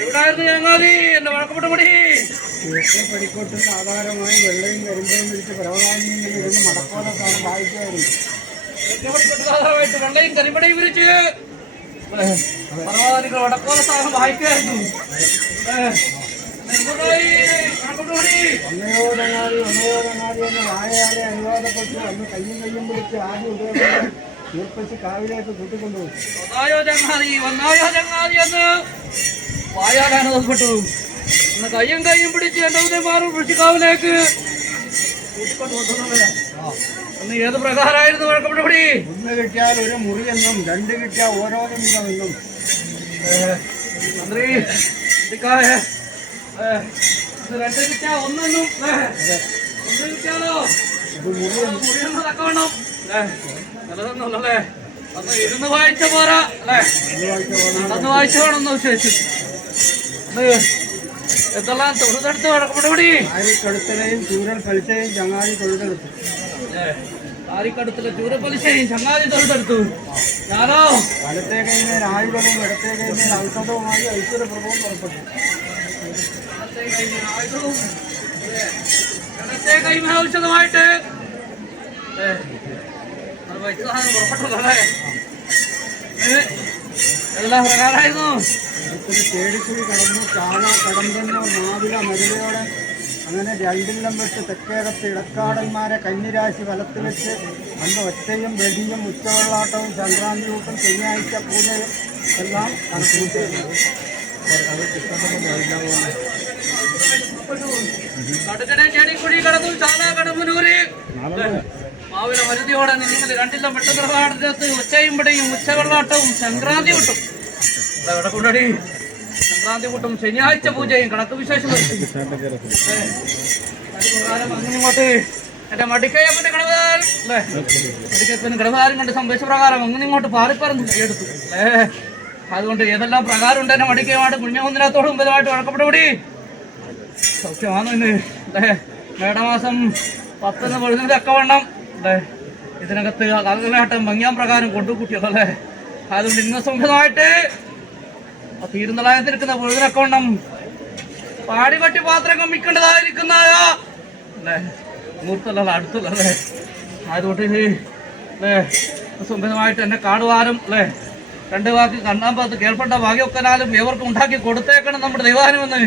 എവിടായിരുന്നു ചങ്ങാതി എന്നെ വഴക്കപ്പെട്ട പടി? പടിക്കോട്ടിന് ആധാരമായി വെള്ളയും കരിമ്പയും വിരിച്ച് പരവതാനിയിൽ ഇരുന്ന് മടക്കോലത്താണ് വായിക്കാറുണ്ട്. വെള്ളയും കരിമ്പടയും വിരിച്ച് പരവതാനികൾ വടക്കോലത്താണ് വായിക്കായിരുന്നു. ഒന്നയോടങ്ങാതി എന്ന വായയാളെ അനുവാദപ്പെട്ടു അന്ന് കയ്യും പിടിച്ച് ആദ്യം ഉപയോഗം തീർപ്പിച്ച് കാവിലേക്ക് കൂട്ടിക്കൊണ്ടുപോയി. വന്നായോ ചങ്ങാതി എന്ന് വായാൽ അനുവദപ്പെട്ടു. അന്ന് കയ്യും പിടിച്ച് എന്റെ ഉദയമാറും കൃഷിക്കാവിലേക്ക് കൂട്ടിക്കൊണ്ടുപോകുന്നത്. അന്ന് ഏത് പ്രകാരമായിരുന്നു വഴക്കപ്പെട്ട പടി? ഒന്ന് കിട്ടിയാൽ ഒരു മുറിയെന്നും, രണ്ട് കിട്ടിയാൽ ഓരോന്നും വീതമെന്നും. മന്ത്രി രണ്ട് കിട്ടിയാ ഒന്നെന്നും, ഒന്ന് കിട്ടിയാലോ മുറിയൊന്നും തക്കവണ്ണം നല്ലതൊന്നുമല്ലേ. അന്ന് ഇരുന്ന് വായിച്ച പോരാ അല്ലേ, നടന്ന് വായിച്ച വേണമെന്ന് വിശേഷിച്ചു. എന്തെല്ലാം തൊഴുതെടുത്ത് വഴക്കപ്പെട്ട പടി? ആരിക്കടുത്തലെയും ചൂരൽ പലിശയും ചങ്ങാതി തൊഴുതെടുത്തു. ആരിക്കടുത്തിലെ ചൂരൽ പലിശയും ചങ്ങാതി തൊഴുതെടുത്തു. ഞാനോ വലത്തേ കൈമേൽ ആയുധവും ഇടത്തേ കൈമേൽ ഔഷധവുമായി ഐശ്വര്യപ്രഭവും പുറപ്പെട്ടു. ഇടത്തെ കൈമേൽ ഔഷധമായിട്ട് പുറപ്പെട്ടതല്ലേ. എല്ലാം പ്രകാരമായിരുന്നു. തേടിക്കുഴി കടന്നു, ചാല, കടമ്പന്നോ, മാവില, മരുതയോടെ അങ്ങനെ രണ്ടില്ലം വെച്ച് തെക്കേടത്ത് ഇടക്കാടന്മാരെ കന്നിരാശി വലത്ത് വെച്ച് അന്ന് ഒറ്റയും വെടിയും ഉച്ചവെള്ളാട്ടവും സംക്രാന്തി കൂട്ടും ശനിയാഴ്ച പൂജയും എല്ലാം കണക്കൂട്ടിയിരുന്നു. കടുക്കടെ ചെടിക്കുഴി കടന്നു, ചാല, കടമ്പനൂര് മാവില മരുതിയോടെ നിങ്ങൾ രണ്ടില്ലം വെട്ടുനിർവാടനത്ത് ഉച്ചയും പിടിയും ഉച്ചവെള്ളാട്ടവും സംക്രാന്തി കൂട്ടും. ഇവിടെ കൊണ്ടടി സംക്രാന്തി കൂട്ടും ശനിയാഴ്ച പൂജയും കണക്ക് വിശേഷം അങ്ങനെ ഇങ്ങോട്ട് എന്റെ മടിക്കയ്യപ്പന്റെ കടവാൽ അല്ലേ, മടിക്കയ്യപ്പന് കടവാലും കൊണ്ട് സംഭവിച്ച പ്രകാരം അങ്ങനെ ഇങ്ങോട്ട് പാറിപ്പറന്ന് എടുത്തു അല്ലേ. അതുകൊണ്ട് ഏതെല്ലാം പ്രകാരം ഉണ്ട് എന്നെ മടിക്കയുമായിട്ട് കുഞ്ഞൊന്നിനകത്തോടും മുമ്പതായിട്ട് വഴക്കപ്പെട്ടപടി സൗഖ്യമാണോ ഇന്ന് അല്ലേ. മേടമാസം 10 പൊഴുതിന് തക്കവണ്ണം അല്ലേ ഇതിനകത്ത് കാലഘട്ടം ഭംഗിയാൻ പ്രകാരം കൊണ്ടുകൂട്ടിയതല്ലേ. അതുകൊണ്ട് ഇന്ന സംഭവമായിട്ട് തീരുന്നതായിരിക്കുന്ന പൊഴുതിനക്കവണ്ണം പാടിപറ്റി പാത്രം കമ്മിക്കേണ്ടതായിരിക്കുന്ന അല്ലേ മുഹൂർത്തമല്ല അടുത്തല്ലേ. അതുകൊണ്ട് അല്ലേ സംഭവമായിട്ട് എന്നെ കാടുവാനും അല്ലേ രണ്ട് വാക്ക് കണ്ണാമ്പത്ത് കേൾപ്പെട്ട ഭാഗ്യമൊക്കെനാലും ഏവർക്കും ഉണ്ടാക്കി കൊടുത്തേക്കണം നമ്മുടെ ദൈവാനുമെന്ന്.